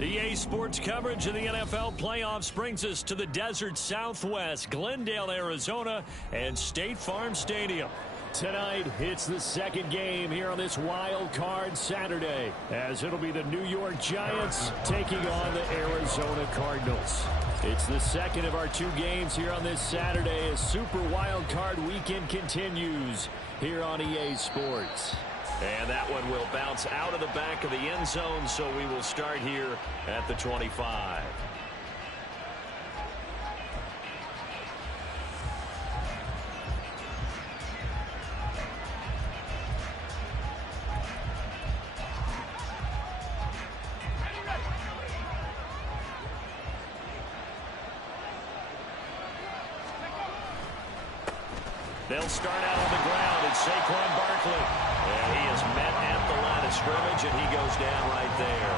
EA Sports coverage of the NFL playoffs brings us to the desert Southwest, Glendale, Arizona, and State Farm Stadium. Tonight, it's the second game here on this wild card Saturday, as it'll be the New York Giants taking on the Arizona Cardinals. It's the second of our two games here on this Saturday as Super Wild Card Weekend continues here on EA Sports. And that one will bounce out of the back of the end zone, so we will start here at the 25. They'll start out on the ground. It's Saquon Barkley. And he is met at the line of scrimmage, and he goes down right there.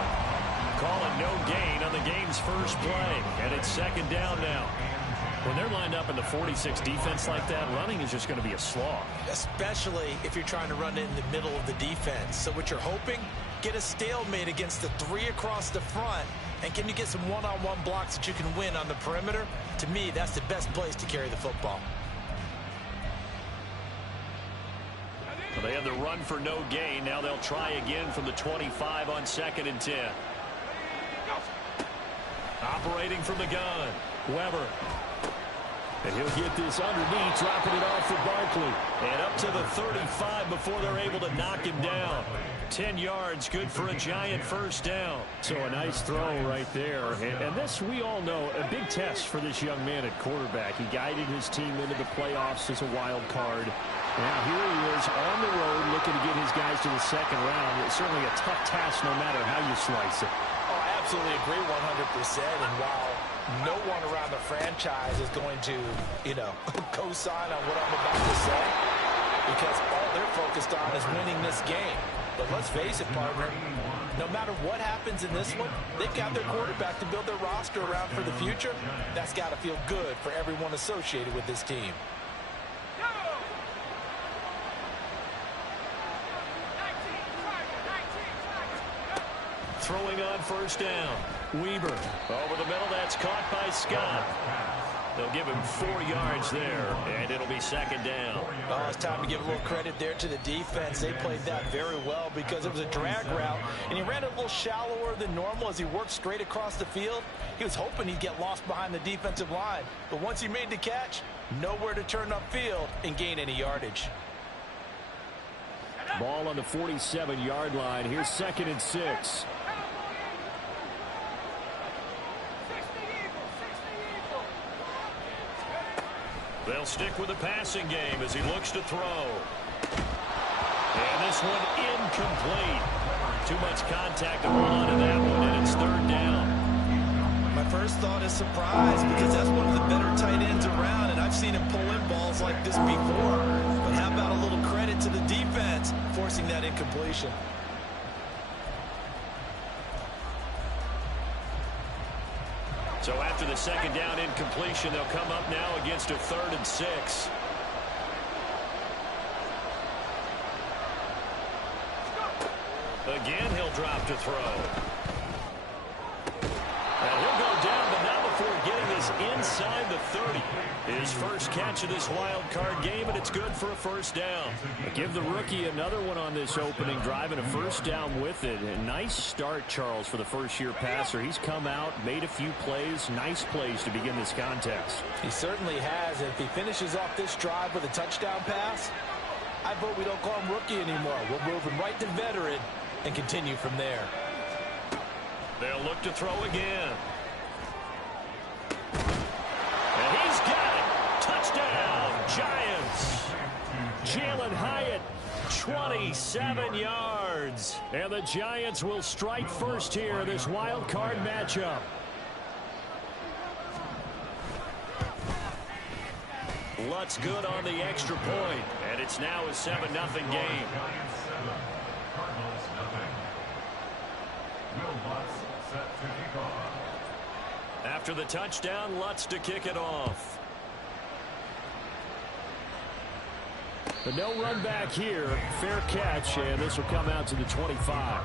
Calling no gain on the game's first play. And it's second down now. When they're lined up in the 46 defense like that, running is just going to be a slog. Especially if you're trying to run it in the middle of the defense. So what you're hoping, get a stalemate against the three across the front. And can you get some one-on-one blocks that you can win on the perimeter? To me, that's the best place to carry the football. Well, they had the run for no gain. Now they'll try again from the 25 on 2nd and 10. Operating from the gun, Weber. And he'll get this underneath, dropping it off for Barkley. And up to the 35 before they're able to knock him down. 10 yards, good for a Giant first down. So a nice throw right there. And this, we all know, a big test for this young man at quarterback. He guided his team into the playoffs as a wild card. Now here he is on the road looking to get his guys to the second round. It's certainly a tough task no matter how you slice it. Oh, I absolutely agree 100%. And while no one around the franchise is going to, co-sign on what I'm about to say, because all they're focused on is winning this game. But let's face it, partner, no matter what happens in this one, they've got their quarterback to build their roster around for the future. That's got to feel good for everyone associated with this team. Throwing on first down. Weber over the middle. That's caught by Scott. They'll give him 4 yards there, and it'll be second down. Oh, it's time to give a little credit there to the defense. They played that very well because it was a drag route, and he ran it a little shallower than normal as he worked straight across the field. He was hoping he'd get lost behind the defensive line, but once he made the catch, nowhere to turn upfield and gain any yardage. Ball on the 47-yard line. Here's 2nd and 6. They'll stick with the passing game as he looks to throw. And this one incomplete. Too much contact to hold on to that one, and it's 3rd down. My first thought is surprise because that's one of the better tight ends around, and I've seen him pull in balls like this before. But how about a little credit to the defense forcing that incompletion? So after the second down incompletion, they'll come up now against a 3rd and 6. Again, he'll drop to throw. And he'll go down, but not before getting this inside the 30. His first catch of this wild card game, and it's good for a first down. Give the rookie another one on this opening drive and a first down with it. A nice start, Charles, for the first-year passer. He's come out, made a few plays, nice plays to begin this contest. He certainly has. If he finishes off this drive with a touchdown pass, I vote we don't call him rookie anymore. We'll move him right to veteran and continue from there. They'll look to throw again. And he's got it. Touchdown, Giants. Jalen Hyatt, 27 yards. And the Giants will strike first here in this wild card matchup. Lutz good on the extra point. And it's now a 7-0 game. After the touchdown, Lutz to kick it off. But no run back here. Fair catch, and this will come out to the 25.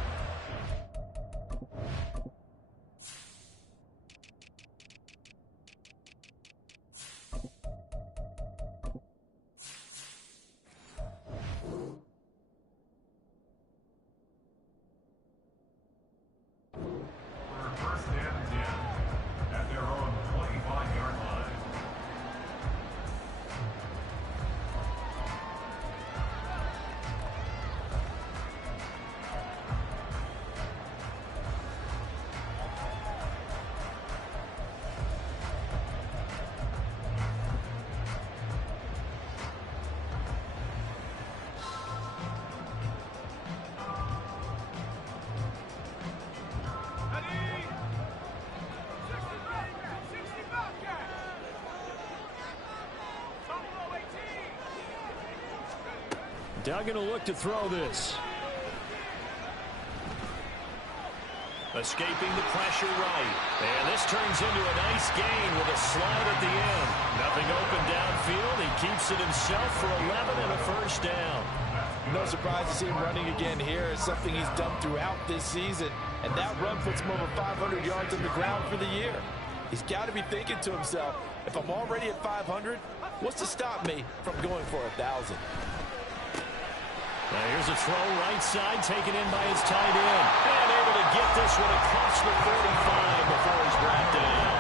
Duggan will look to throw this. Escaping the pressure right. And this turns into a nice gain with a slide at the end. Nothing open downfield. He keeps it himself for 11 and a first down. No surprise to see him running again here. It's something he's done throughout this season. And that run puts him over 500 yards on the ground for the year. He's got to be thinking to himself, if I'm already at 500, what's to stop me from going for 1,000? Now here's a throw right side, taken in by his tight end. And able to get this one across the 45 before he's brought down.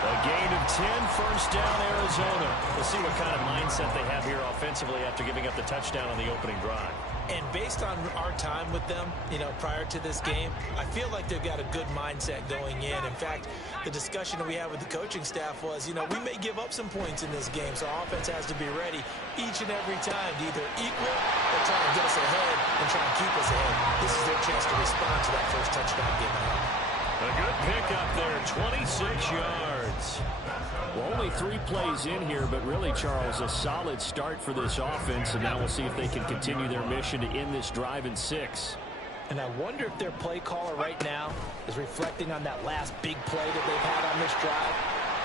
A gain of 10, first down, Arizona. We'll see what kind of mindset they have here offensively after giving up the touchdown on the opening drive. And based on our time with them, prior to this game, I feel like they've got a good mindset going in. In fact, the discussion that we had with the coaching staff was, we may give up some points in this game, so our offense has to be ready each and every time to either equal or try to get us ahead and try and keep us ahead. This is their chance to respond to that first touchdown given up. A good pickup there, 26 yards. Well, only 3 plays in here, but really, Charles, a solid start for this offense, and now we'll see if they can continue their mission to end this drive in 6. And I wonder if their play caller right now is reflecting on that last big play that they've had on this drive.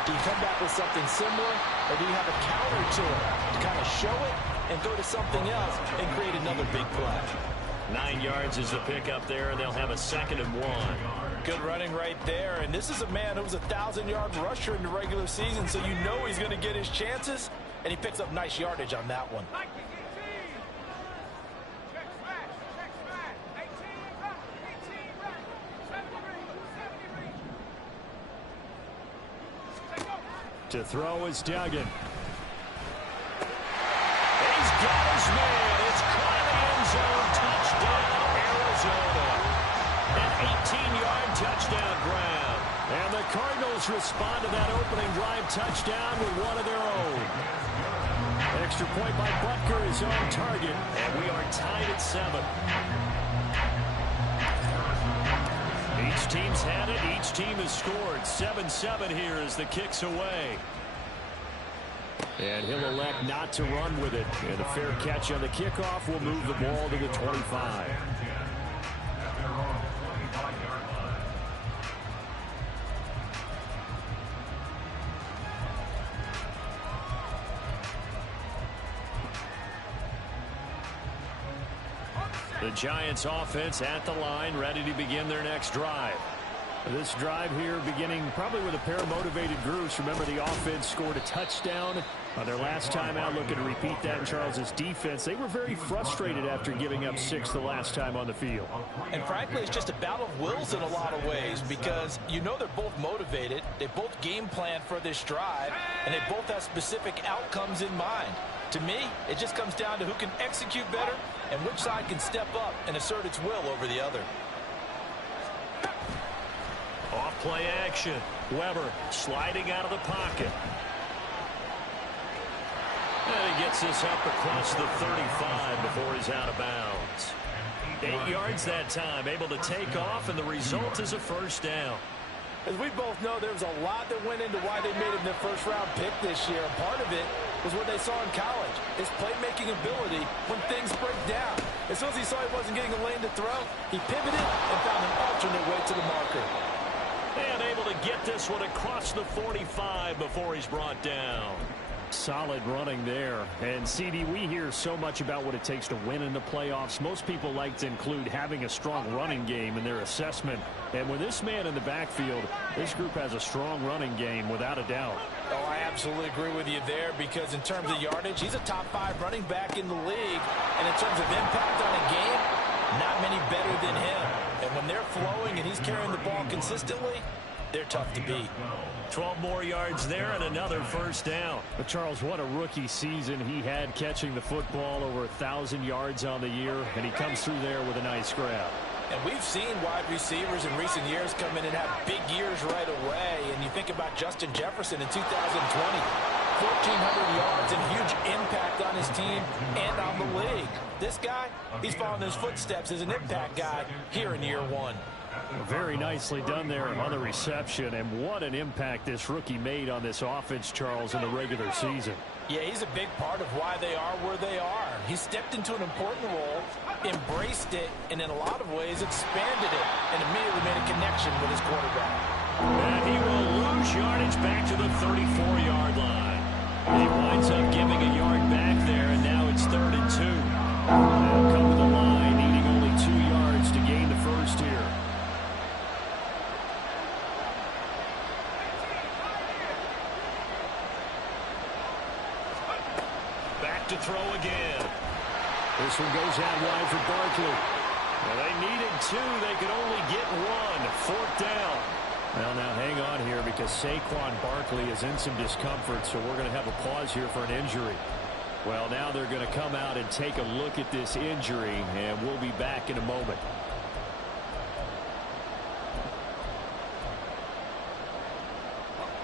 Do you come back with something similar, or do you have a counter to it to kind of show it and go to something else and create another big play? 9 yards is the pickup there, and they'll have a 2nd and 1. Good running right there, and this is a man who was a 1,000-yard rusher in the regular season, so you know he's going to get his chances, and he picks up nice yardage on that one. To throw is Duggan. He's got his man. It's caught in the end zone. Touchdown, Arizona. An 18-yard touchdown grab. And the Cardinals respond to that opening drive touchdown with one of their own. Extra point by Butker is on target, and we are tied at 7. Each team's had it. Each team has scored. 7-7 here as the kick's away. And he'll elect not to run with it. And a fair catch on the kickoff will move the ball to the 25. The Giants offense at the line, ready to begin their next drive. This drive here beginning probably with a pair of motivated groups. Remember, the offense scored a touchdown on their last time out. Looking to repeat that in Charles's defense. They were very frustrated after giving up 6 the last time on the field. And frankly, it's just a battle of wills in a lot of ways because they're both motivated. They both game plan for this drive, and they both have specific outcomes in mind. To me, it just comes down to who can execute better and which side can step up and assert its will over the other. Off play action. Weber sliding out of the pocket. And he gets this up across the 35 before he's out of bounds. 8 yards that time, able to take off, and the result is a first down. As we both know, there was a lot that went into why they made him their first-round pick this year. And part of it was what they saw in college, his playmaking ability when things break down. As soon as he saw he wasn't getting a lane to throw, he pivoted and found an alternate way to the marker. And able to get this one across the 45 before he's brought down. Solid running there. And, CD, we hear so much about what it takes to win in the playoffs. Most people like to include having a strong running game in their assessment. And with this man in the backfield, this group has a strong running game without a doubt. Oh, I absolutely agree with you there because in terms of yardage, he's a top 5 running back in the league. And in terms of impact on a game, not many better than him. And when they're flowing and he's carrying the ball consistently, they're tough to beat. 12 more yards there and another first down. But Charles, what a rookie season he had catching the football, over 1,000 yards on the year, and he comes through there with a nice grab. And we've seen wide receivers in recent years come in and have big years right away. And you think about Justin Jefferson in 2020, 1,400 yards and huge impact on his team and on the league. This guy, he's following his footsteps as an impact guy here in year 1. Very nicely done there on the reception, and what an impact this rookie made on this offense, Charles, in the regular season. Yeah, he's a big part of why they are where they are. He stepped into an important role, embraced it, and in a lot of ways expanded it, and immediately made a connection with his quarterback. And he will lose yardage back to the 34-yard line. He winds up giving a yard back there, and now it's 3rd and 2. They'll come to the line, needing only 2 yards to gain the first here. Back to throw again. This one goes out wide for Barkley. Well, they needed 2. They could only get 1. 4th down. Well, now hang on here because Saquon Barkley is in some discomfort, so we're going to have a pause here for an injury. Well, now they're going to come out and take a look at this injury, and we'll be back in a moment.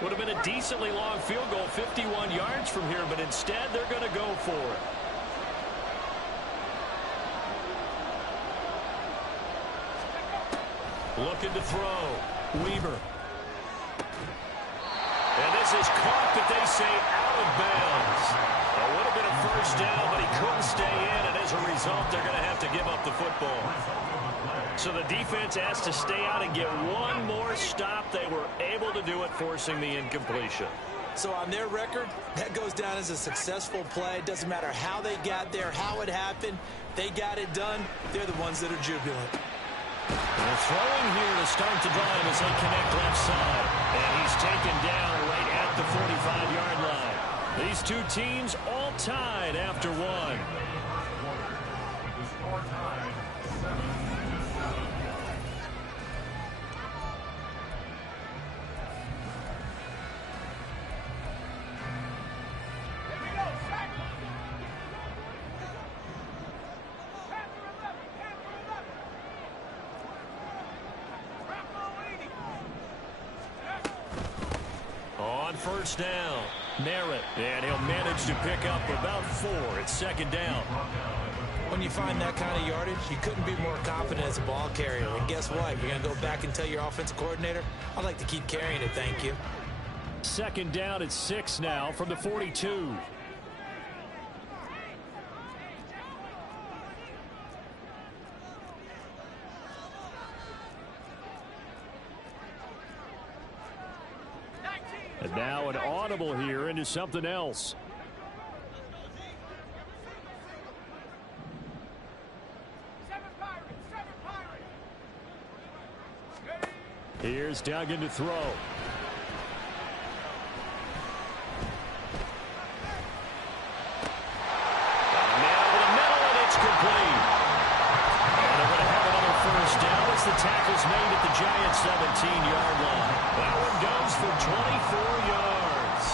Would have been a decently long field goal, 51 yards from here, but instead they're going to go for it. Looking to throw. Weaver. And this is caught, but they say out of bounds. It would have been a first down, but he couldn't stay in, and as a result, they're going to have to give up the football. So the defense has to stay out and get one more stop. They were able to do it, forcing the incompletion. So on their record, that goes down as a successful play. It doesn't matter how they got there, how it happened. They got it done. They're the ones that are jubilant. They're throwing here to start the drive as they connect left side. And he's taken down right at the 45-yard line. These two teams all tied after one. First down, Merritt, and he'll manage to pick up about 4. It's 2nd down. When you find that kind of yardage, you couldn't be more confident as a ball carrier. And guess what? You're going to go back and tell your offensive coordinator, I'd like to keep carrying it, thank you. 2nd down at 6 now from the 42. And now an audible here into something else. Here's Duggan to throw. Now over the middle, and it's complete. And they're going to have another first down as the tackle's made at the Giants' 17-yard line. That one goes for 24 yards.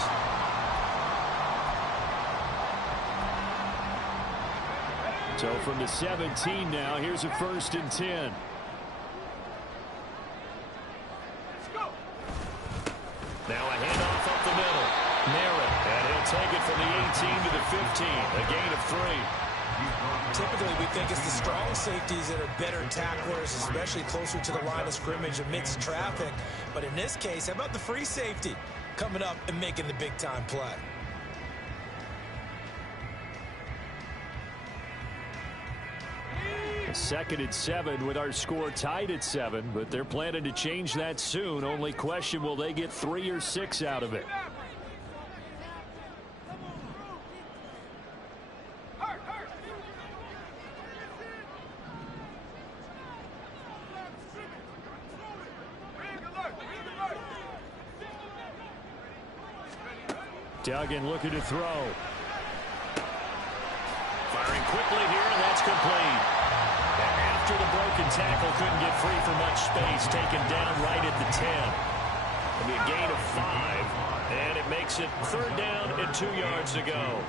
So from the 17 now, here's a 1st and 10. Now a handoff up the middle. Merritt, and he'll take it from the 18 to the 15. A gain of 3. Typically, we think it's the strong safeties that are better tacklers, especially closer to the line of scrimmage amidst traffic. But in this case, how about the free safety coming up and making the big-time play? A 2nd and 7 with our score tied at 7, but they're planning to change that soon. Only question, will they get 3 or 6 out of it? Duggan looking to throw. Firing quickly here, and that's complete. After the broken tackle, couldn't get free for much space, taken down right at the 10. It'll be a gain of 5, and it makes it 3rd down and 2 yards to go.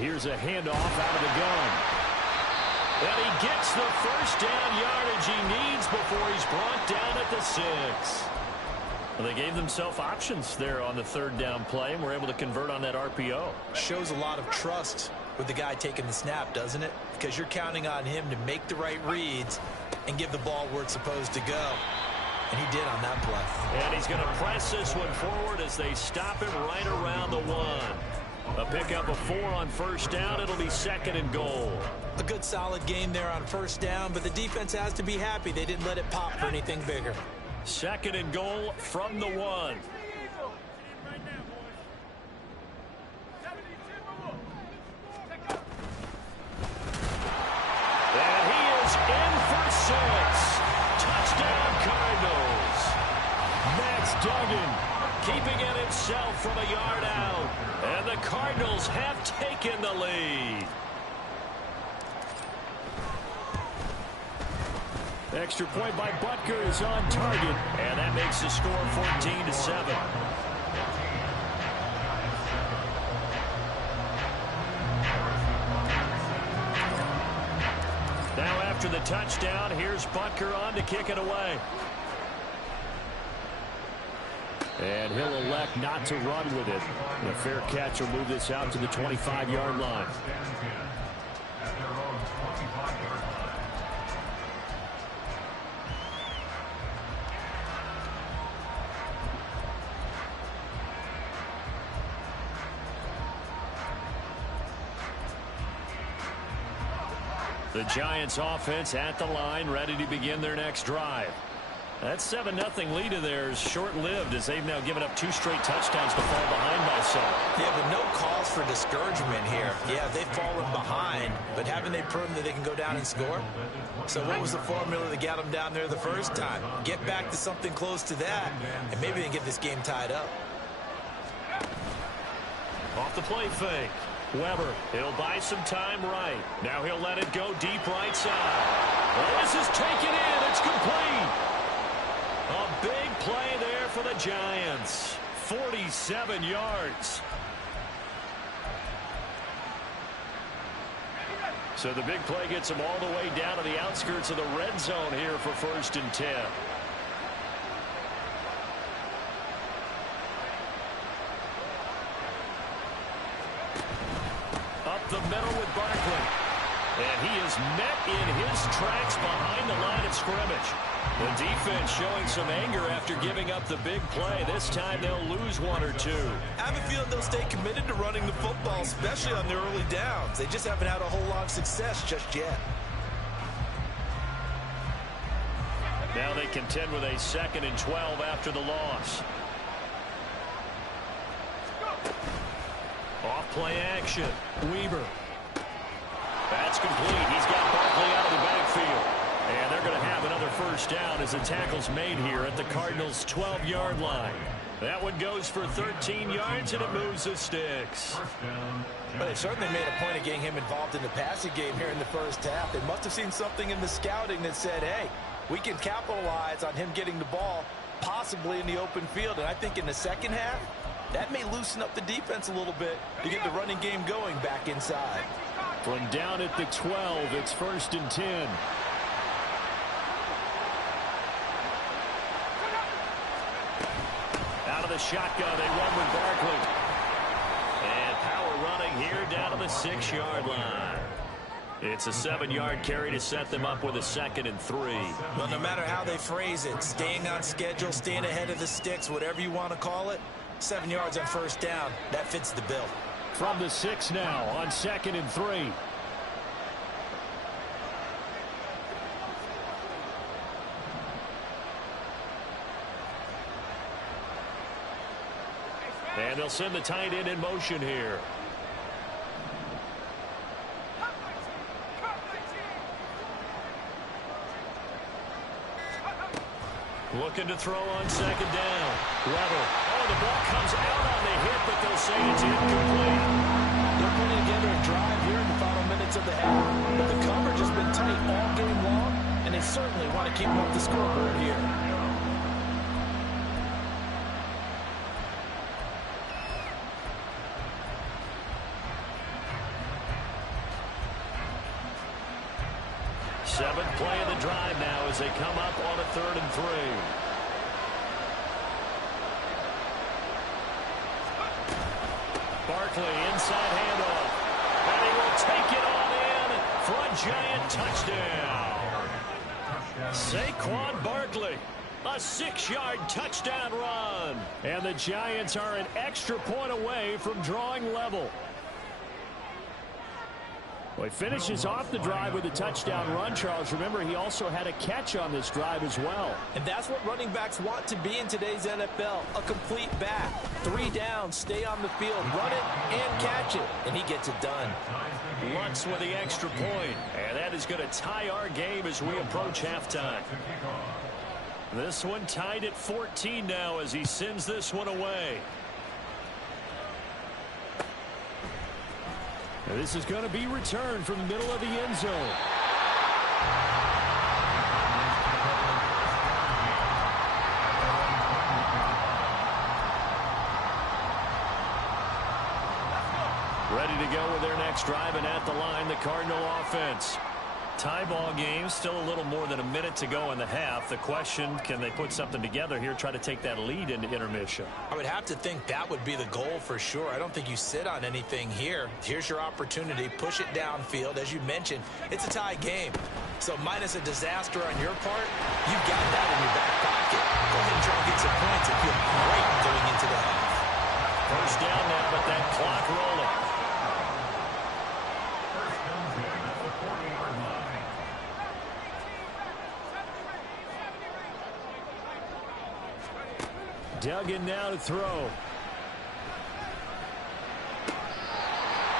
Here's a handoff out of the gun. And he gets the first down yardage he needs before he's brought down at the 6. Well, they gave themselves options there on the third down play and were able to convert on that RPO. Shows a lot of trust with the guy taking the snap, doesn't it? Because you're counting on him to make the right reads and give the ball where it's supposed to go. And he did on that play. And he's going to press this one forward as they stop him right around the 1. A pickup of 4 on first down. It'll be 2nd and goal. A good solid game there on first down, but the defense has to be happy they didn't let it pop for anything bigger. 2nd and goal from the 1. And he is in for 6. Touchdown Cardinals. Max Duggan keeping it himself from a yard out. And the Cardinals have taken the lead. Extra point by Butker is on target, and that makes the score 14-7. Now after the touchdown, here's Butker on to kick it away. And he'll elect not to run with it. And a fair catch will move this out to the 25-yard line. The Giants offense at the line, ready to begin their next drive. That 7-0 lead of theirs short-lived as they've now given up 2 straight touchdowns to fall behind by 7. Yeah, but no cause for discouragement here. Yeah, they've fallen behind, but haven't they proven that they can go down and score? So what was the formula that got them down there the first time? Get back to something close to that, and maybe they can get this game tied up. Off the play fake. Weber, he'll buy some time right. Now he'll let it go deep right side. Well, this is taken in. It's complete. A big play there for the Giants. 47 yards. So the big play gets them all the way down to the outskirts of the red zone here for 1st and 10. The middle with Barkley. And he is met in his tracks behind the line of scrimmage. The defense showing some anger after giving up the big play. This time they'll lose 1 or 2. I have a feeling they'll stay committed to running the football, especially on their early downs. They just haven't had a whole lot of success just yet. Now they contend with a 2nd and 12 after the loss. Off-play action. Weaver. That's complete. He's got Barkley out of the backfield. And they're going to have another first down as the tackle's made here at the Cardinals' 12-yard line. That one goes for 13 yards, and it moves the sticks. But they certainly made a point of getting him involved in the passing game here in the first half. They must have seen something in the scouting that said, hey, we can capitalize on him getting the ball, possibly in the open field. And I think in the second half, that may loosen up the defense a little bit to get the running game going back inside. From down at the 12, it's 1st and 10. Out of the shotgun, they run with Barkley. And power running here down to the 6-yard line. It's a 7-yard carry to set them up with a 2nd and 3. Well, no matter how they phrase it, staying on schedule, staying ahead of the sticks, whatever you want to call it, 7 yards on first down, that fits the bill. From the 6 now on 2nd and 3. And they'll send the tight end in motion here. Looking to throw on 2nd down. Weber. Oh, the ball comes out on the hit, but they'll say it's incomplete. They're putting together a drive here in the final minutes of the half. But the coverage has been tight all game long, and they certainly want to keep up the scoreboard here. Seventh play of the drive now as they come up on a 3rd and 3. Barkley inside handoff. And he will take it on in for a giant touchdown. Saquon Barkley. A 6-yard touchdown run. And the Giants are an extra point away from drawing level. Well, he finishes off the drive with a touchdown run, Charles. Remember, he also had a catch on this drive as well. And that's what running backs want to be in today's NFL, a complete back. 3 down, stay on the field, run it, and catch it. And he gets it done. Lutz with the extra point. And that is going to tie our game as we approach halftime. This one tied at 14 now as he sends this one away. Now this is going to be returned from the middle of the end zone. Ready to go with their next drive, and at the line, the Cardinal offense. Tie ball game, still a little more than a minute to go in the half. The question, can they put something together here, try to take that lead into intermission? I would have to think that would be the goal for sure. I don't think you sit on anything here. Here's your opportunity. Push it downfield. As you mentioned, it's a tie game. So minus a disaster on your part, you've got that in your back pocket. Go ahead and try and get some points and feel great going into the half. First down now, but that clock rolling. Duggan now to throw.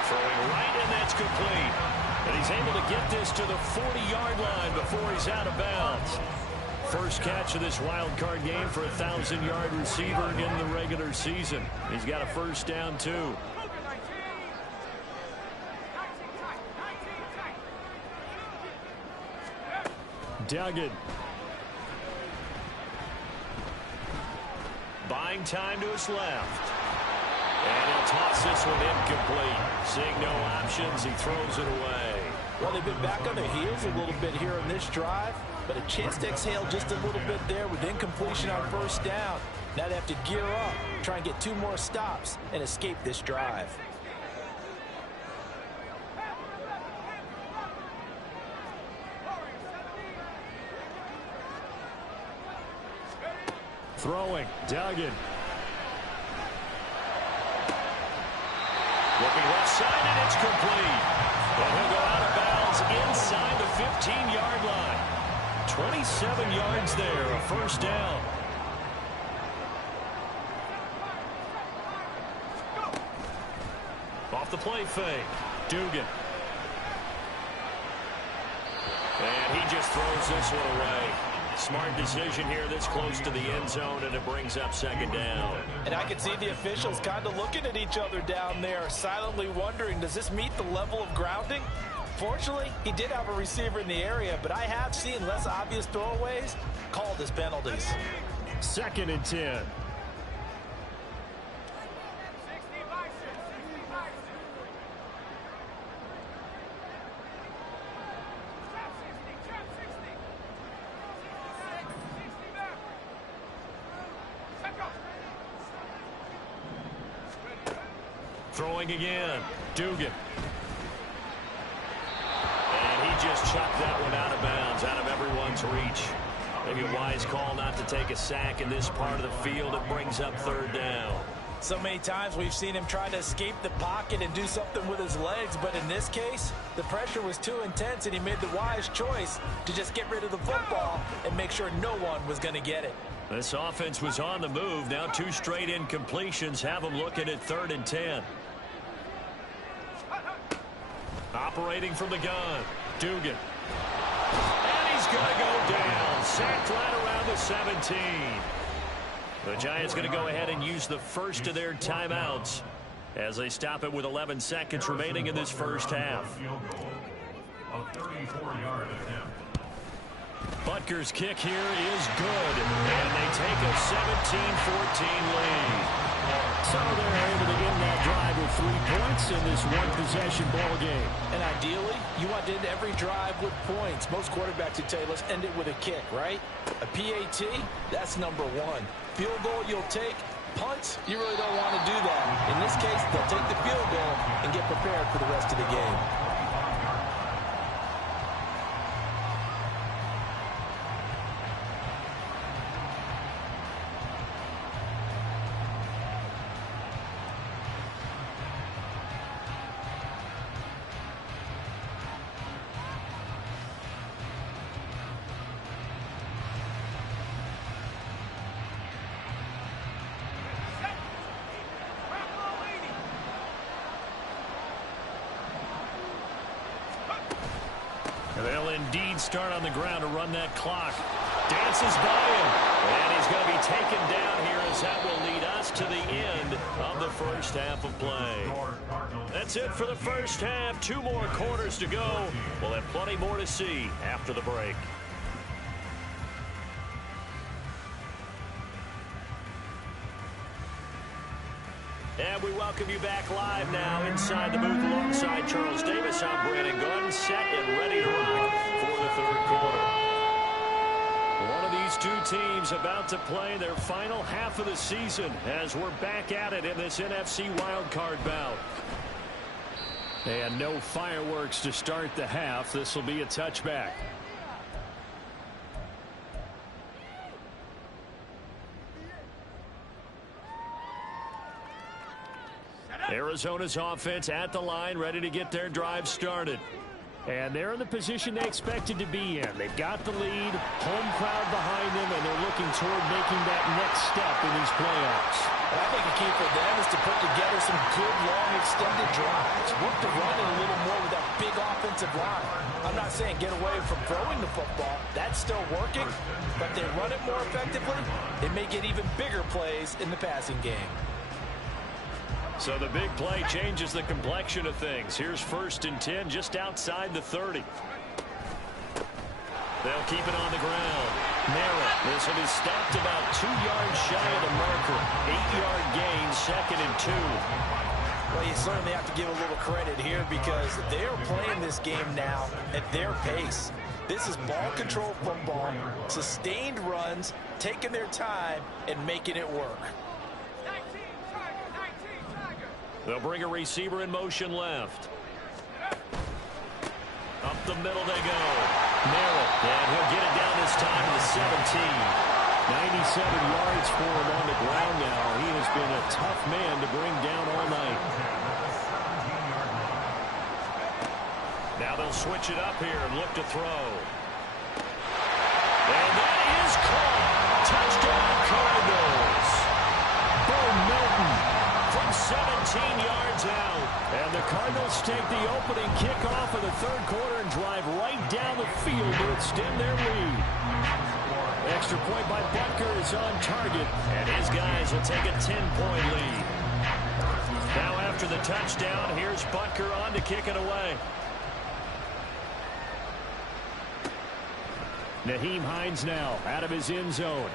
Throwing right, and that's complete. And he's able to get this to the 40-yard line before he's out of bounds. First catch of this wild card game for a 1,000-yard receiver in the regular season. He's got a first down, too. Duggan. Buying time to his left. And he'll toss this one incomplete. Seeing no options, he throws it away. Well, they've been back on their heels a little bit here in this drive, but a chance to exhale just a little bit there with incompletion on first down. Now they have to gear up, try and get 2 more stops, and escape this drive. Throwing, Duggan. Looking left side, and it's complete. And he'll go out of bounds inside the 15-yard line. 27 yards there, a first down. Off the play fake, Dugan. And he just throws this one away. Smart decision here this close to the end zone, and it brings up second down. And I can see the officials kind of looking at each other down there, silently wondering, does this meet the level of grounding? Fortunately, he did have a receiver in the area, but I have seen less obvious throwaways called as penalties. 2nd and 10. Throwing again, Dugan. And he just chucked that one out of bounds, out of everyone's reach. Maybe a wise call not to take a sack in this part of the field. It brings up 3rd down. So many times we've seen him try to escape the pocket and do something with his legs, but in this case, the pressure was too intense and he made the wise choice to just get rid of the football and make sure no one was going to get it. This offense was on the move. Now 2 straight incompletions have them looking at 3rd and 10. Operating from the gun, Dugan. And he's going to go down. Sacked right around the 17. The Giants going to go ahead and use the first of their timeouts as they stop it with 11 seconds remaining in this first half. Butker's kick here is good, and they take a 17-14 lead. So they're able to end that drive with 3 points in this one-possession ball game. And ideally, you want to end every drive with points. Most quarterbacks would tell you, let's end it with a kick, right? A PAT, that's number 1. Field goal you'll take. Punts, you really don't want to do that. In this case, they'll take the field goal and get prepared for the rest of the game. They'll indeed start on the ground to run that clock. Dances by him, and he's going to be taken down here as that will lead us to the end of the first half of play. That's it for the first half. 2 more quarters to go. We'll have plenty more to see after the break. And we welcome you back live now inside the booth alongside Charles Davis. I'm Brandon Gunn, set and ready to rock for the third quarter. One of these 2 teams about to play their final half of the season as we're back at it in this NFC wildcard bout. And no fireworks to start the half. This will be a touchback. Arizona's offense at the line, ready to get their drive started. And they're in the position they expected to be in. They've got the lead, home crowd behind them, and they're looking toward making that next step in these playoffs. And I think the key for them is to put together some good, long, extended drives. Work the run a little more with that big offensive line. I'm not saying get away from throwing the football. That's still working. But if they run it more effectively, it may get even bigger plays in the passing game. So the big play changes the complexion of things. Here's 1st and 10 just outside the 30. They'll keep it on the ground. Merritt, this will be stopped about 2 yards shy of the marker. 8-yard gain, 2nd and 2. Well, you certainly have to give a little credit here because they're playing this game now at their pace. This is ball control football, sustained runs, taking their time, and making it work. They'll bring a receiver in motion left. Up the middle they go. Merritt, and he'll get it down this time to the 17. 97 yards for him on the ground now. He has been a tough man to bring down all night. Now they'll switch it up here and look to throw. And that is caught. Touchdown Cardinals. Bo Melton from 17 yards out. And the Cardinals take the opening kickoff of the third quarter and drive right down the field to extend their lead. Extra point by Butker is on target, and his guys will take a 10-point lead. Now after the touchdown, here's Butker on to kick it away. Nyheim Hines now out of his end zone.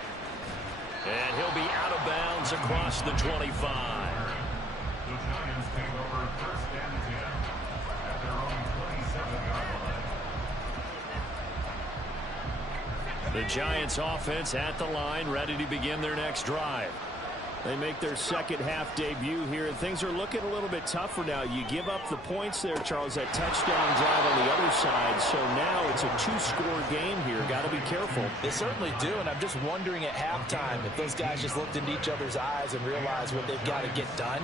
And he'll be out of bounds across the 25. The Giants take over 1st and 10 at their own 27-yard line. The Giants offense at the line, ready to begin their next drive. They make their second half debut here, and things are looking a little bit tougher now. You give up the points there, Charles, that touchdown drive on the other side. So now it's a 2-score game here. Got to be careful. They certainly do, and I'm just wondering at halftime if those guys just looked into each other's eyes and realized what they've got to get done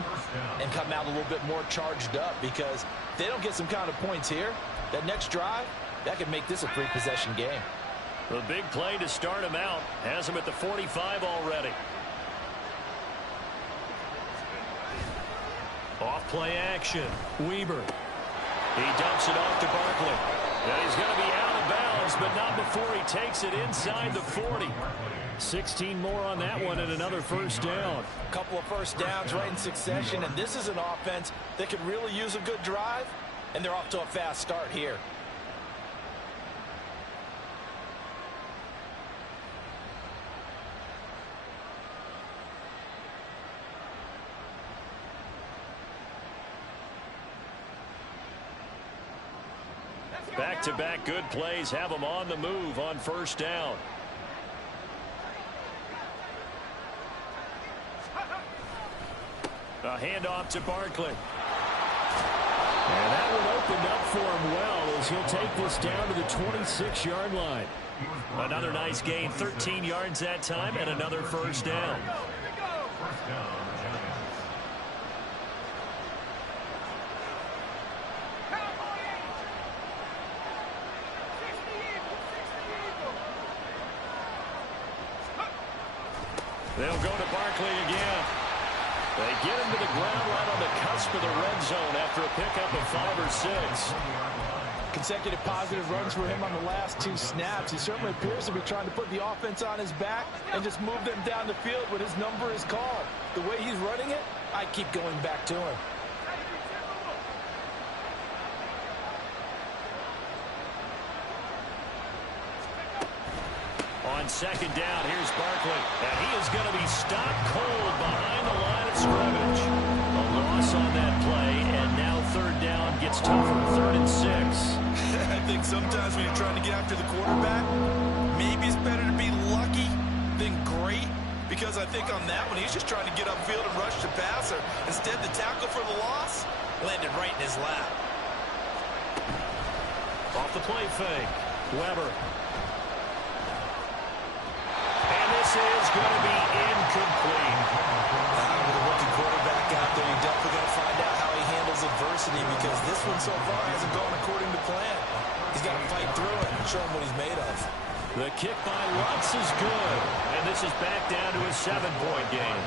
and come out a little bit more charged up, because if they don't get some kind of points here, that next drive, that could make this a 3-possession game. The big play to start him out has him at the 45 already. Off play action. Weber. He dumps it off to Barkley. And he's going to be out of bounds, but not before he takes it inside the 40. 16 more on that one and another first down. A couple of first downs right in succession, and this is an offense that could really use a good drive, and they're off to a fast start here. Back-to-back good plays have them on the move on first down. A handoff to Barkley. And that one opened up for him well as he'll take this down to the 26-yard line. Another nice gain, 13 yards that time, and another first down. First down, Giants. They'll go to Barkley again. They get him to the ground right on the cusp of the red zone after a pickup of 5 or 6. Consecutive positive runs for him on the last 2 snaps. He certainly appears to be trying to put the offense on his back and just move them down the field when his number is called. The way he's running it, I keep going back to him. On second down, here's Barkley. And he is going to be stopped cold behind the line of scrimmage. A loss on that play, and now third down gets tougher. 3rd and 6. I think sometimes when you're trying to get after the quarterback, maybe it's better to be lucky than great. Because I think on that one, he's just trying to get upfield and rush the passer. Instead, the tackle for the loss landed right in his lap. Off the play fake. Weber. And this is going to be incomplete. With a rookie quarterback out there, you're definitely going to find out how he handles adversity because this one so far hasn't gone according to plan. He's got to fight through it and show him what he's made of. The kick by Lutz is good. And this is back down to a 7-point game.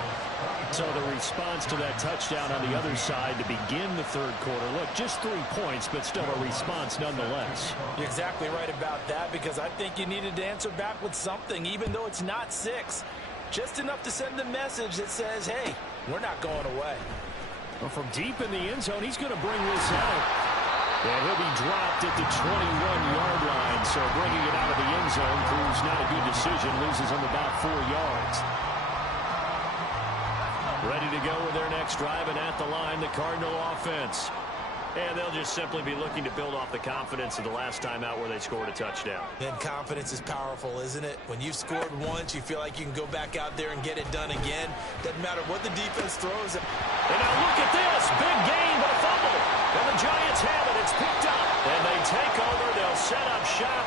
So the response to that touchdown on the other side to begin the third quarter. Look, just 3 points, but still a response nonetheless. You're exactly right about that because I think you needed to answer back with something, even though it's not 6. Just enough to send a message that says, hey, we're not going away. Well, from deep in the end zone, he's going to bring this out. And he'll be dropped at the 21-yard line. So bringing it out of the end zone proves not a good decision. Loses him about 4 yards. Ready to go with their next drive, and at the line, the Cardinal offense. And they'll just simply be looking to build off the confidence of the last time out where they scored a touchdown. And confidence is powerful, isn't it? When you've scored once, you feel like you can go back out there and get it done again. Doesn't matter what the defense throws. And now look at this. Big gain, but a fumble. And the Giants have it. It's picked up. And they take over. They'll set up shop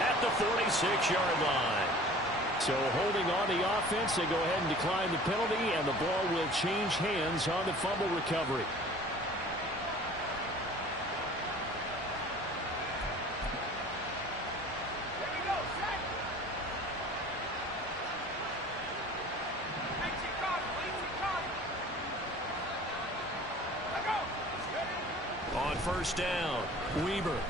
at the 46-yard line. So holding on the offense, they go ahead and decline the penalty, and the ball will change hands on the fumble recovery. On first down, Weber.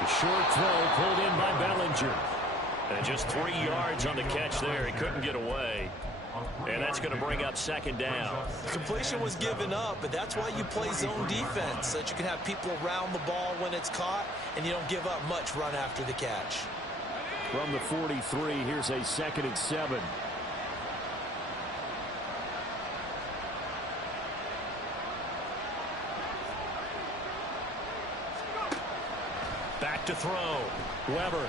The short throw pulled in by Bellinger. And just 3 yards on the catch there. He couldn't get away. And that's going to bring up second down. Completion was given up, but that's why you play zone defense, so that you can have people around the ball when it's caught, and you don't give up much run after the catch. From the 43, here's a 2nd and 7. Back to throw. Weber.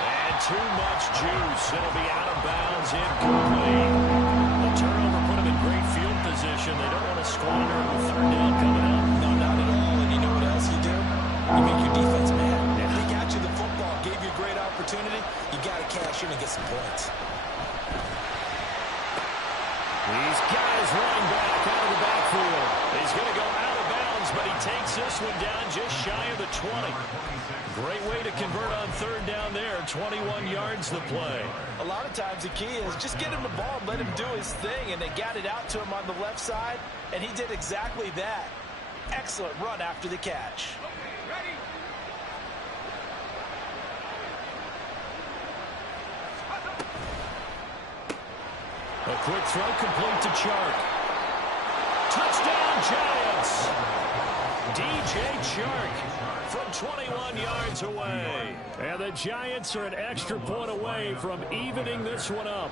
And too much juice. It'll be out of bounds, incomplete. The turnover put them in great field position. They don't want to squander it with third down coming up. No, not at all. And you know what else you do? You make your defense mad. Yeah. They got you the football, gave you a great opportunity. You got to cash in and get some points. These guys running back out of the backfield. He's going to go out of bounds, but he takes this one down just shy of the 20. Great way to convert on third down there. 21 yards the play. A lot of times the key is just get him the ball and let him do his thing, and they got it out to him on the left side, and he did exactly that. Excellent run after the catch. A quick throw complete to Chark. Touchdown, Giants! DJ Chark from 21 yards away. And the Giants are an extra point away from evening this one up.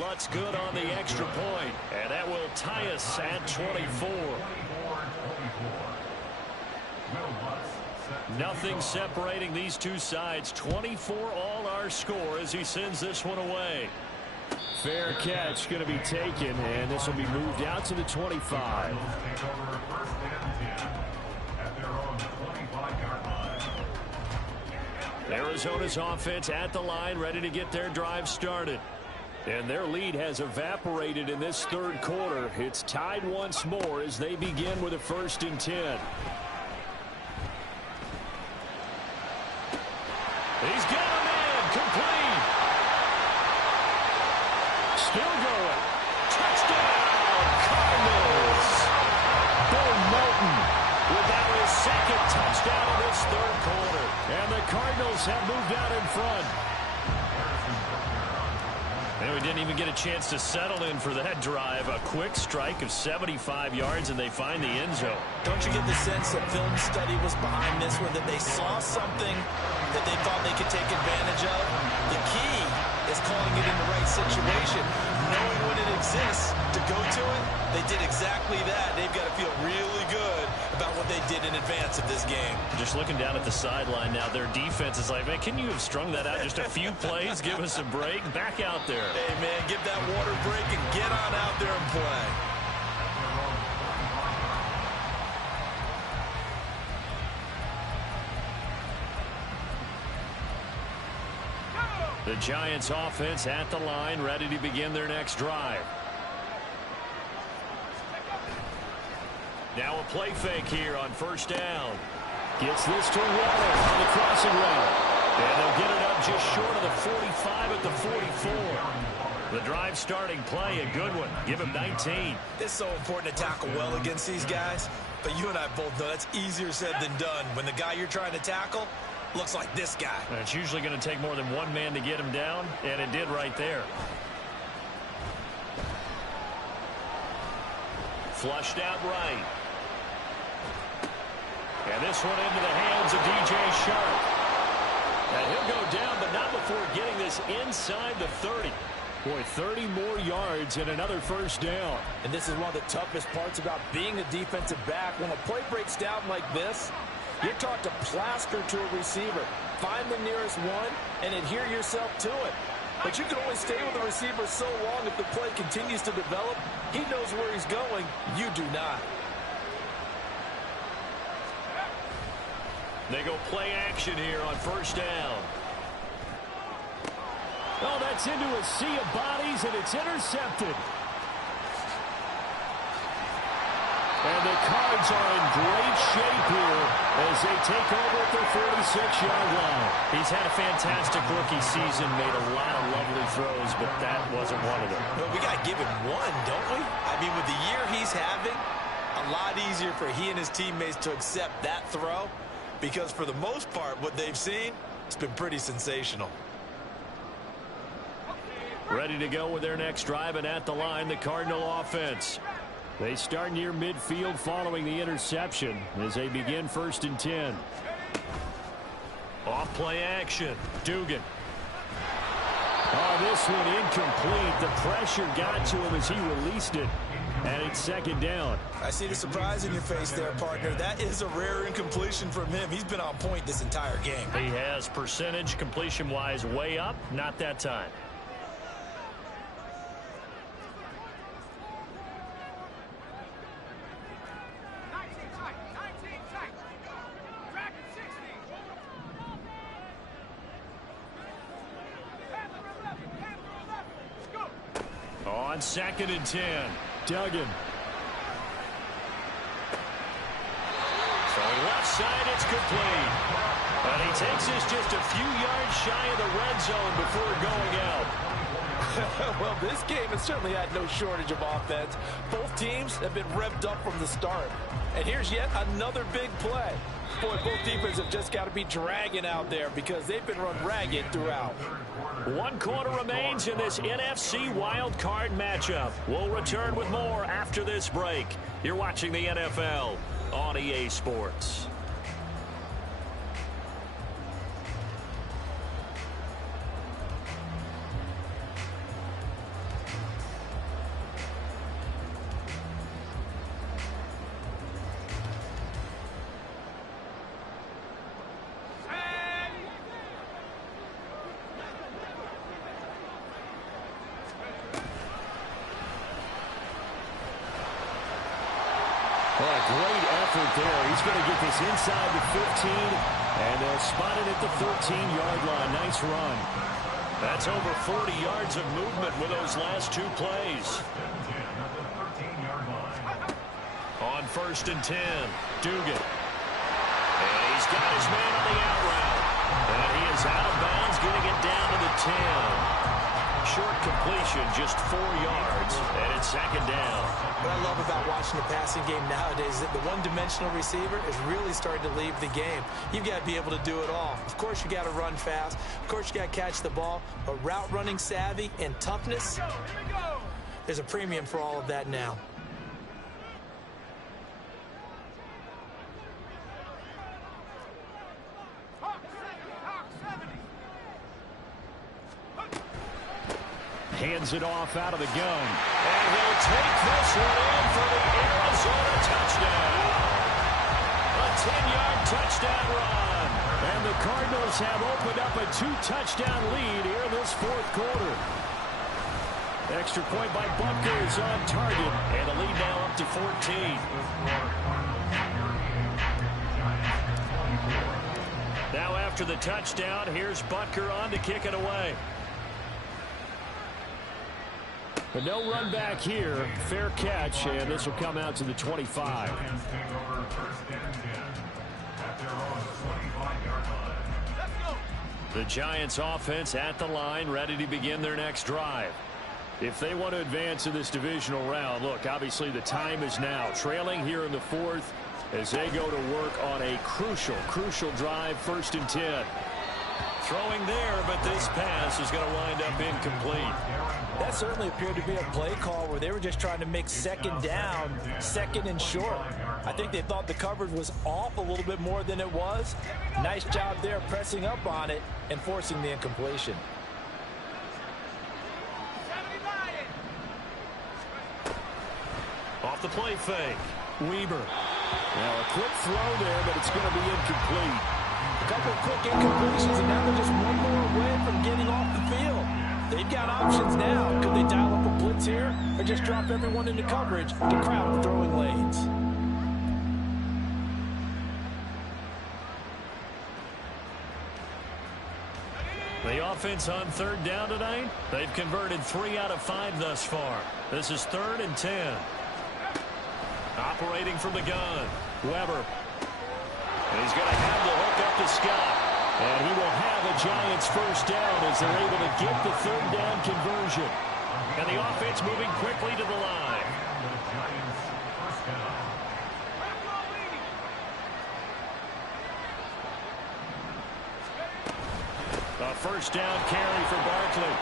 Lutz good on the extra point, and that will tie us at 24. Nothing separating these two sides. 24 all our score as he sends this one away. Fair catch going to be taken, and this will be moved out to the 25. Arizona's offense at the line, ready to get their drive started. And their lead has evaporated in this third quarter. It's tied once more as they begin with a 1st and 10. He's got him in. Complete. Still going. Touchdown, Cardinals. Bill Moulton with now his 2nd touchdown of this third quarter. And the Cardinals have moved out in front. And we didn't even get a chance to settle in for that drive. A quick strike of 75 yards, and they find the end zone. Don't you get the sense that film study was behind this one, that they saw something that they thought they could take advantage of? The key is calling it in the right situation, knowing when it exists to go to it. They did exactly that. They've got to feel really good about what they did in advance of this game. Just looking down at the sideline now, their defense is like, man, can you have strung that out just a few plays? Give us a break. Back out there. Hey, man, give that water break and get on out there and play. The Giants offense at the line, ready to begin their next drive. Now a play fake here on 1st down. Gets this to Waller on the crossing route. And they'll get it up just short of the 45 at the 44. The drive starting play, a good one. Give him 19. It's so important to tackle well against these guys. But you and I both know that's easier said than done. When the guy you're trying to tackle looks like this guy. And it's usually going to take more than one man to get him down, and it did right there. Flushed out right. And this one into the hands of DJ Sharp. And he'll go down, but not before getting this inside the 30. Boy, 30 more yards and another 1st down. And this is one of the toughest parts about being a defensive back. When a play breaks down like this, you're taught to plaster to a receiver. Find the nearest one and adhere yourself to it. But you can only stay with the receiver so long if the play continues to develop. He knows where he's going. You do not. They go play action here on 1st down. Oh, that's into a sea of bodies, and it's intercepted. And the Cards are in great shape here as they take over at their 46-yard line. He's had a fantastic rookie season, made a lot of lovely throws, but that wasn't one of them. Well, we got to give him one, don't we? I mean, with the year he's having, a lot easier for he and his teammates to accept that throw, because for the most part, what they've seen, it's been pretty sensational. Ready to go with their next drive, and at the line, the Cardinal offense. They start near midfield following the interception as they begin 1st and 10. Off play action. Dugan. Oh, this one incomplete. The pressure got to him as he released it. And it's 2nd down. I see the surprise in your face there, partner. That is a rare incompletion from him. He's been on point this entire game. He has percentage completion-wise way up. Not that time. On 2nd and 10. Duggan. So left side, it's complete. And he takes this just a few yards shy of the red zone before going out. Well, this game has certainly had no shortage of offense. Both teams have been revved up from the start. And here's yet another big play. Boy, both defenses have just got to be dragging out there because they've been run ragged throughout. 1 quarter remains in this NFC wild card matchup. We'll return with more after this break. You're watching the NFL on EA Sports. effort there. He's going to get this inside the 15, and they'll spot it at the 13-yard line. Nice run. That's over 40 yards of movement with those last two plays. On 1st and 10, Dugan. And he's got his man on the out route. And he is out of bounds, getting it down to the 10. Short completion, just 4 yards, and it's 2nd down. What I love about watching the passing game nowadays is that the one-dimensional receiver is really starting to leave the game. You've got to be able to do it all. Of course, you got to run fast. Of course, you got to catch the ball. But route running savvy and toughness, there's a premium for all of that now. Hands it off out of the gun. And he'll take this one in for the Arizona touchdown. A 10-yard touchdown run. And the Cardinals have opened up a 2-touchdown lead here in this 4th quarter. Extra point by Butker is on target. And the lead now up to 14. Now after the touchdown, here's Butker on to kick it away. But no run back here. Fair catch, and this will come out to the 25. The Giants offense at the line, ready to begin their next drive. If they want to advance in this divisional round, look, obviously the time is now. Trailing here in the 4th as they go to work on a crucial drive, 1st and 10. Throwing there, but this pass is going to wind up incomplete. That certainly appeared to be a play call where they were just trying to make 2nd down, 2nd and short. I think they thought the coverage was off a little bit more than it was. Nice job there pressing up on it and forcing the incompletion. Off the play fake. Weber. Now a quick throw there, but it's going to be incomplete. A couple of quick incompletions, and now they're just one more away from getting off the field. They've got options now. Could they dial up a blitz here or just drop everyone into coverage to crowd the throwing lanes? The offense on 3rd down tonight, they've converted 3 out of 5 thus far. This is 3rd and 10. Operating from the gun, Weber. And he's going to have the hook up to Scott. And he will have a Giants 1st down as they're able to get the 3rd down conversion. And the offense moving quickly to the line. A 1st down carry for Barkley.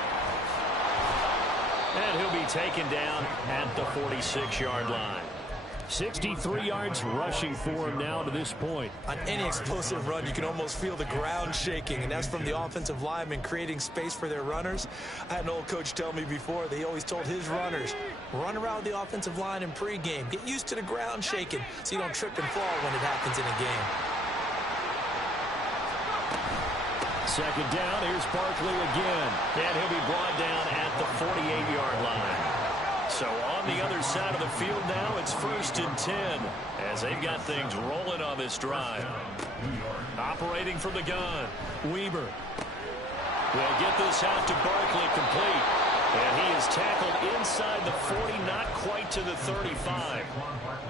And he'll be taken down at the 46-yard line. 63 yards rushing for him now to this point. On any explosive run, you can almost feel the ground shaking, and that's from the offensive linemen creating space for their runners. I had an old coach tell me before, they always told his runners, run around the offensive line in pregame. Get used to the ground shaking so you don't trip and fall when it happens in a game. 2nd down, here's Barkley again. And he'll be brought down at the 48-yard line. So on the other side of the field now, it's 1st and 10 as they've got things rolling on this drive. Operating from the gun, Weber. Will get this out to Barkley complete. And he is tackled inside the 40, not quite to the 35.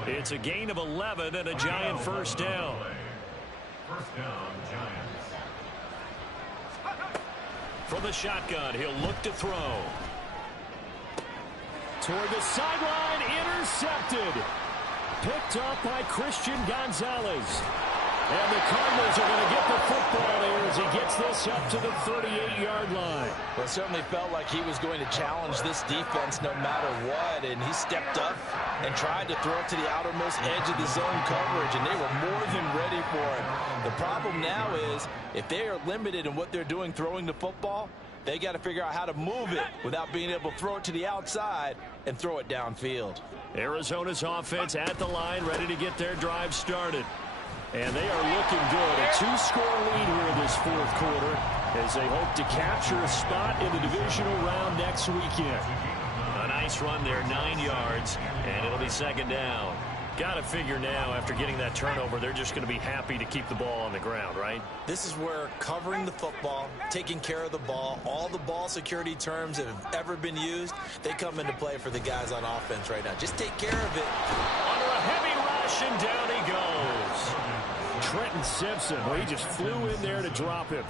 It's a gain of 11 and a Giant 1st down. From the shotgun, he'll look to throw. Toward the sideline, intercepted. Picked up by Christian Gonzalez. And the Cardinals are going to get the football there as he gets this up to the 38-yard line. Well, it certainly felt like he was going to challenge this defense no matter what, and he stepped up and tried to throw it to the outermost edge of the zone coverage, and they were more than ready for it. The problem now is if they are limited in what they're doing throwing the football, they got to figure out how to move it without being able to throw it to the outside and throw it downfield. Arizona's offense at the line, ready to get their drive started. And they are looking good. A 2-score lead here in this 4th quarter as they hope to capture a spot in the divisional round next weekend. A nice run there, 9 yards, and it'll be 2nd down. Got to figure now, after getting that turnover, they're just going to be happy to keep the ball on the ground, right? This is where covering the football, taking care of the ball, all the ball security terms that have ever been used, they come into play for the guys on offense right now. Just take care of it. Under a heavy rush, and down he goes. Trenton Simpson, well, he just flew in there to drop him.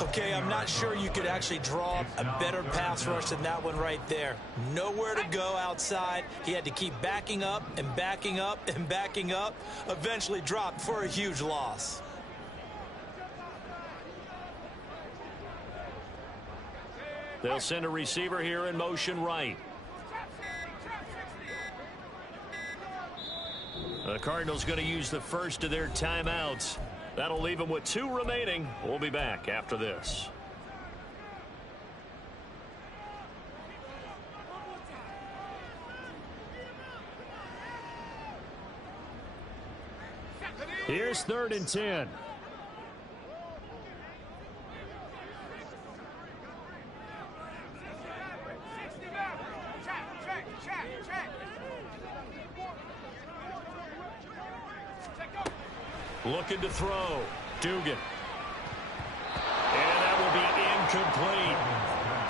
Okay, I'm not sure you could actually draw up a better pass rush than that one right there. Nowhere to go outside. He had to keep backing up and backing up and backing up. Eventually dropped for a huge loss. They'll send a receiver here in motion right. The Cardinals going to use the first of their timeouts. That'll leave them with 2 remaining. We'll be back after this. Here's 3rd and 10. Looking to throw. Dugan. And that will be incomplete.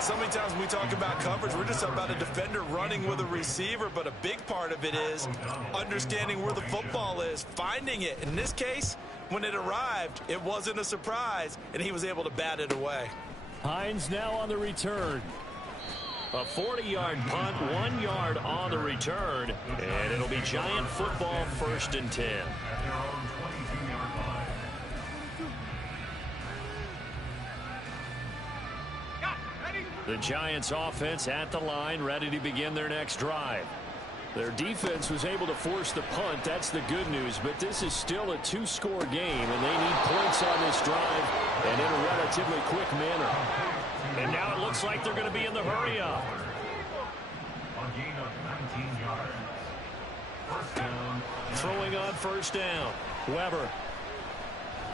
So many times when we talk about coverage, we're just talking about a defender running with a receiver, but a big part of it is understanding where the football is, finding it. In this case, when it arrived, it wasn't a surprise, and he was able to bat it away. Hines now on the return. A 40-yard punt, 1 yard on the return, and it'll be Giant football, 1st and 10. The Giants offense at the line, ready to begin their next drive. Their defense was able to force the punt. That's the good news, but this is still a 2-score game, and they need points on this drive and in a relatively quick manner. And now it looks like they're going to be in the hurry up. A gain of 19 yards. First down. Throwing on 1st down. Weber.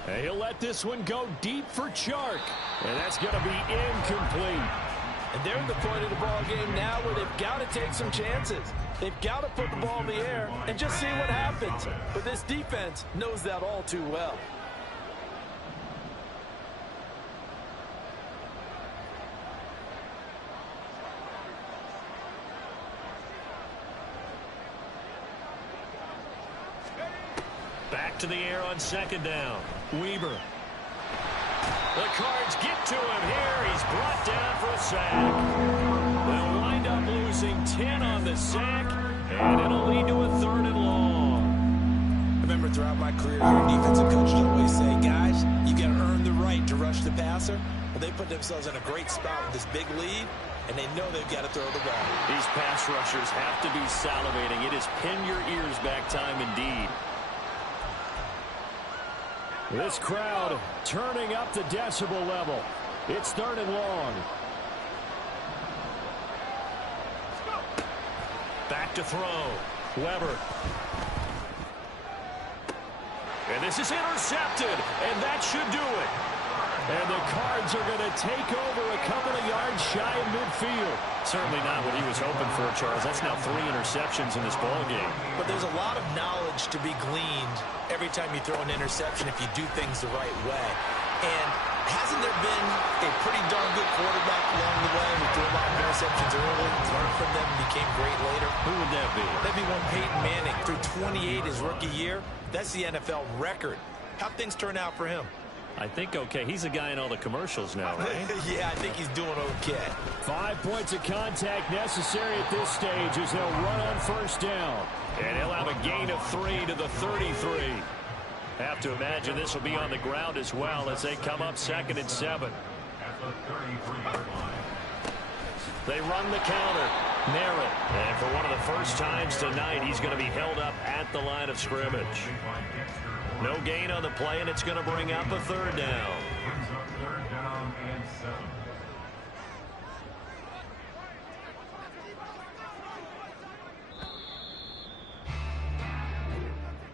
And he'll let this one go deep for Chark. And that's going to be incomplete. And they're at the point of the ball game now where they've got to take some chances. They've got to put the ball in the air and just see what happens. But this defense knows that all too well. Back to the air on 2nd down. Weber. The Cards get to him here. He's brought down for a sack. They'll wind up losing 10 on the sack, and it'll lead to a 3rd and long. I remember throughout my career here, defensive coaches always say, guys, you got to earn the right to rush the passer. Well, they put themselves in a great spot with this big lead, and they know they've got to throw the ball. These pass rushers have to be salivating. It is pin your ears back time indeed. This crowd turning up the decibel level. It's 3rd and long. Back to throw. Weber. And this is intercepted, and that should do it. And the Cards are going to take over a couple of yards shy of midfield. Certainly not what he was hoping for, Charles. That's now 3 interceptions in this ball game. But there's a lot of knowledge to be gleaned every time you throw an interception if you do things the right way. And hasn't there been a pretty darn good quarterback along the way who threw a lot of interceptions early, learned from them, and became great later? Who would that be? That'd be one Peyton Manning. Threw 28 his rookie year. That's the NFL record. How'd things turn out for him? I think okay. He's a guy in all the commercials now, right? Yeah, I think he's doing okay. 5 points of contact necessary at this stage as they'll run on 1st down. And he'll have a gain of 3 to the 33. Have to imagine this will be on the ground as well as they come up 2nd and 7. At the 33-yard line. They run the counter. Merritt. And for one of the first times tonight, he's going to be held up at the line of scrimmage. No gain on the play, and it's going to bring up a 3rd down. Brings up 3rd down and 7.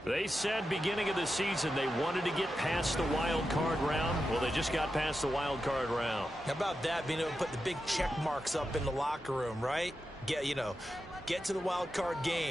They said beginning of the season they wanted to get past the wild card round. Well, they just got past the wild card round. How about that, being able to put the big check marks up in the locker room, right? Get to the wild card game.